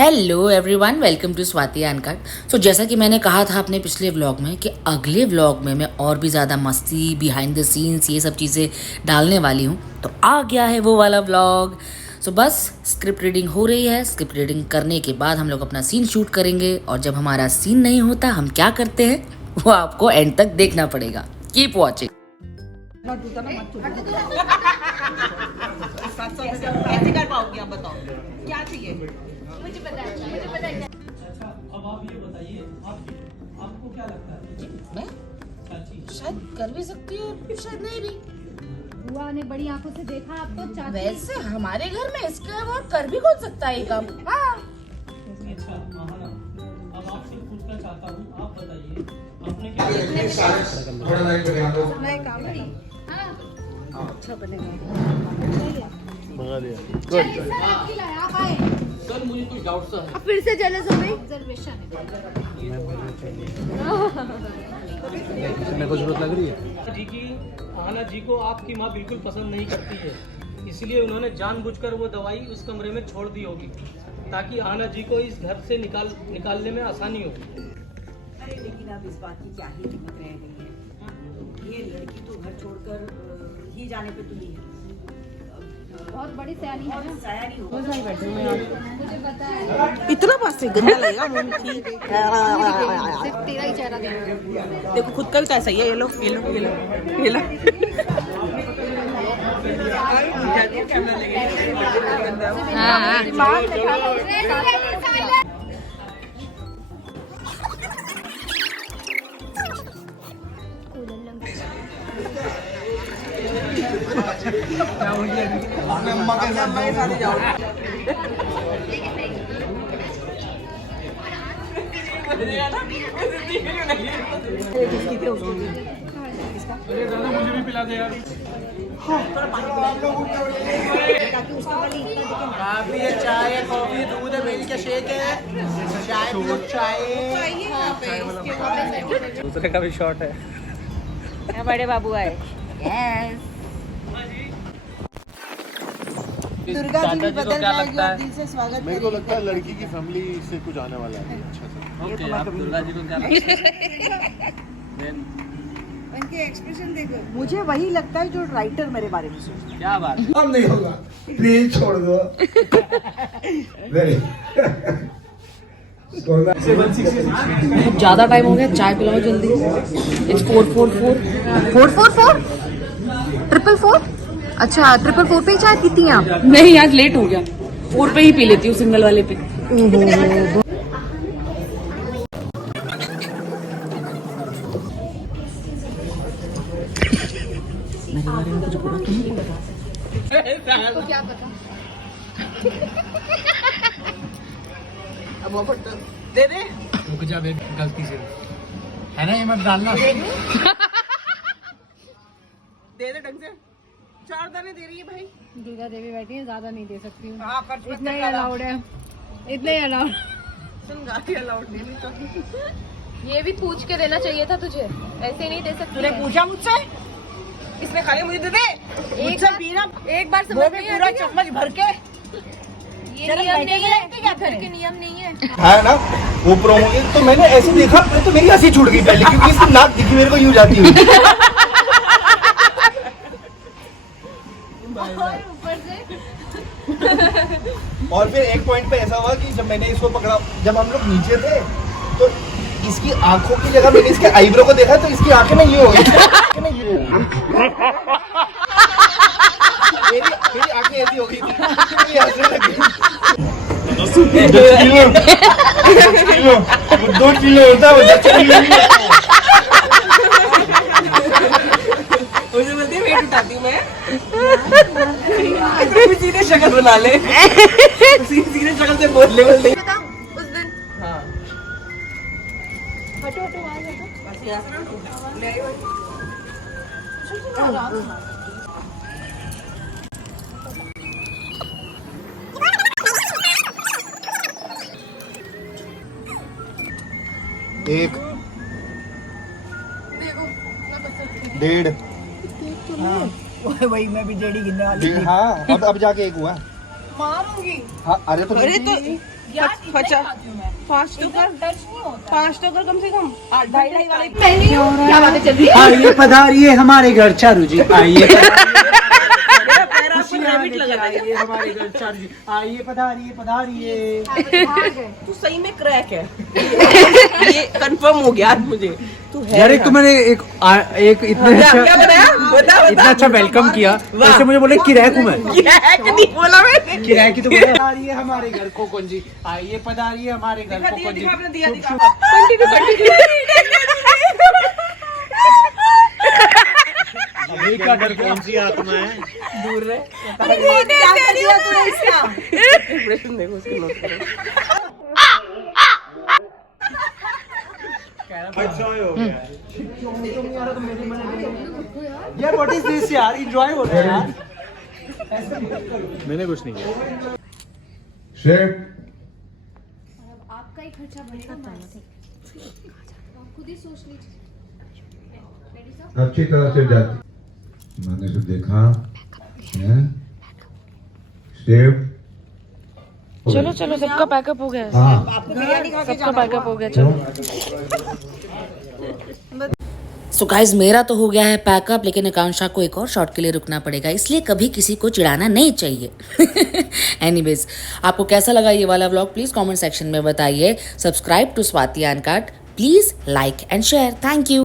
Hello everyone, welcome to Swati uncut. So जैसा कि मैंने कहा था अपने पिछले व्लॉग में कि अगले व्लॉग में मैं और भी ज़्यादा मस्ती, बिहाइंड द सीन्स, ये सब चीज़ें डालने वाली हूँ। तो आ गया है वो वाला व्लॉग। सो बस स्क्रिप्ट रीडिंग हो रही है। स्क्रिप्ट रीडिंग करने के बाद हम लोग अपना सीन शूट करेंगे, और जब हमारा सीन नहीं होता हम क्या करते हैं वो आपको एंड तक देखना पड़ेगा। Keep watching. कैसे कर पाओगे आप बताओ, क्या चाहिए? मुझे बताइए। अच्छा, अब आप ये बताइए, आपको क्या लगता है? मैं शायद कर भी सकती हूँ, शायद नहीं भी। बुआ ने बड़ी आंखों से देखा आपको। चाची वैसे हमारे घर में इसके अलावा कर भी कौन सकता है ये काम। हाँ। अच्छा महाना, अब आपसे पूछना चाहता हूँ, आप बताइए आपने क्या अच्छा बनेगा। आप आए सर, मुझे कुछ डाउट सा है। अब फिर से जेलस हो गई। रिजर्वेशन मेरे को जरूरत लग रही है जी की आहना जी को आपकी माँ बिल्कुल पसंद नहीं करती है, इसलिए उन्होंने जानबूझकर वो दवाई उस कमरे में छोड़ दी होगी ताकि आहना जी को इस घर से निकालने में आसानी हो। अरे लेकिन अब इस बात की क्या ही हिम्मत रह गई है। ये लड़की तो घर छोड़कर ही जाने पे तुली है। बहुत बड़ी सयानी है ना। सयानी हो मुझे पता है। इतना पास से गंदा लगेगा सिर्फ तेरा ही चेहरा देखो। देखो खुद का भी कैसा है। ये लो ये लो ये लो ये लो। मुझे भी पिला दे यार। काफी है, चाय है, कॉफी, दूध है, मिल्क है, शेक है, चाय पियो, चाय। दूसरे का भी शॉट है। बड़े बाबू आए। दुर्गा जी भी बदल जाएगी और दिल से स्वागत। मेरे को लगता है लड़की की फैमिली से कुछ आने वाला है अच्छा सा। ओके, आप दुर्गा जी को क्या लगता है? उनके एक्सप्रेशन देखो। मुझे वही लगता है जो राइटर मेरे बारे में सोचता है। क्या बात? अब नहीं होगा, प्लीज छोड़ दो। बहुत ज़्यादा टाइम हो गया, चाय पिलाओ जल्दी। इट्स 444 444 444। अच्छा 444 पे ही चाय पीती हैं आप? नहीं, आज लेट हो गया। 4 पे ही पी लेती हूँ, सिंगल वाले पे। मेरे बारे में कुछ बुरा तो नहीं बोल रहा? तो क्या पता। अब वो दे दे। रुक जा बेबी, गलती से है ना, ये मत डालना। दे दे ढंग से। 4 दाने दे रही है भाई। दुर्गा देवी बैठी है, ज्यादा नहीं दे सकती हूँ। हाँ, खर्च मत इतना ही कर ज्यादा। अलाउड है, इतना ही अलाउड। सुन, गाली अलाउड नहीं तो। ये भी पूछ के देना चाहिए था तुझे, ऐसे नहीं दे सकती। तूने पूछा मुझसे? इसने खाली मुझे दे दे। मुझसे पीना एक बार वो समझ भी नहीं पूरा आती क्या? चम्मच भर के। ये नियम नहीं है, ये घर के नियम नहीं है। है ना वो प्रोमो, तो मैंने ऐसे देखा तो मेरी हंसी छूट गई पहले, क्योंकि इसकी नाक दिखी मेरे को यूं जाती हुई। ऊपर से और फिर एक पॉइंट पे ऐसा हुआ कि जब मैंने इसको पकड़ा, जब हम लोग नीचे थे तो इसकी आंखों की जगह मैंने इसके आईब्रो को देखा तो इसकी आंखें में ये हो गई। मेरी आंखें ऐसी हो गई थी, मेरी हंसने लग गई। 2 किलो होता है वो 10 किलो। मुझे बोलती है वेट उठाती हूँ मैं। इतनी सीधे शक्ल बना ले। सीधे शक्ल से बोल ले बोल ले। उस दिन हाँ। हटो हटो वहाँ हटो। बस यहाँ से ना ले आई भाई। एक 1.5 वही मैं भी डेढ़ी गिनने वाली थी। हाँ अब जाके एक हुआ। मारूंगी। हाँ अरे तो अरे तो पाँच तो कर कम से कम 2.5 वाले। क्या बातें चल रही है? आइए पधारिए हमारे घर चारू जी, आइए रेबिट लगा था आइए हमारे घर चारू जी, आइए पधारिए पधारिए। तू सही में क्रैक है। ये कंफर्म हो गया आज मुझे। तू है यार एक तो मैंने एक इतना क्या बनाया? बता इतना अच्छा वेलकम किया, वैसे मुझे बोले किराए को मैं क्रैक नहीं बोला मैंने। किराए की तो पधारिए हमारे घर कोकन जी, आइए पधारिए हमारे घर कोकन जी। अभी का डर कौन सी आत्मा है? दूर रहे। एक्सप्रेशन देखो उसके, नोट करो। यार व्हाट इज दिस यार, एंजॉय हो रहा है यार। मैंने कुछ नहीं किया। आपका ही खर्चा बढ़ेगा, आप खुद ही सोच लीजिए। अच्छी तरह से जाती मैंने तो देखा है स्टेप। चलो चलो, सबका पैकअप हो गया। हाँ सबका पैकअप हो गया, चलो। सो गाइज मेरा तो हो गया है पैकअप, लेकिन आकांक्षा को एक और शॉट के लिए रुकना पड़ेगा, इसलिए कभी किसी को चिढ़ाना नहीं चाहिए। एनीवेज, आपको कैसा लगा ये वाला व्लॉग प्लीज़ कमेंट सेक्शन में बताइए। Subscribe to Swati uncut, please like and share. Thank you.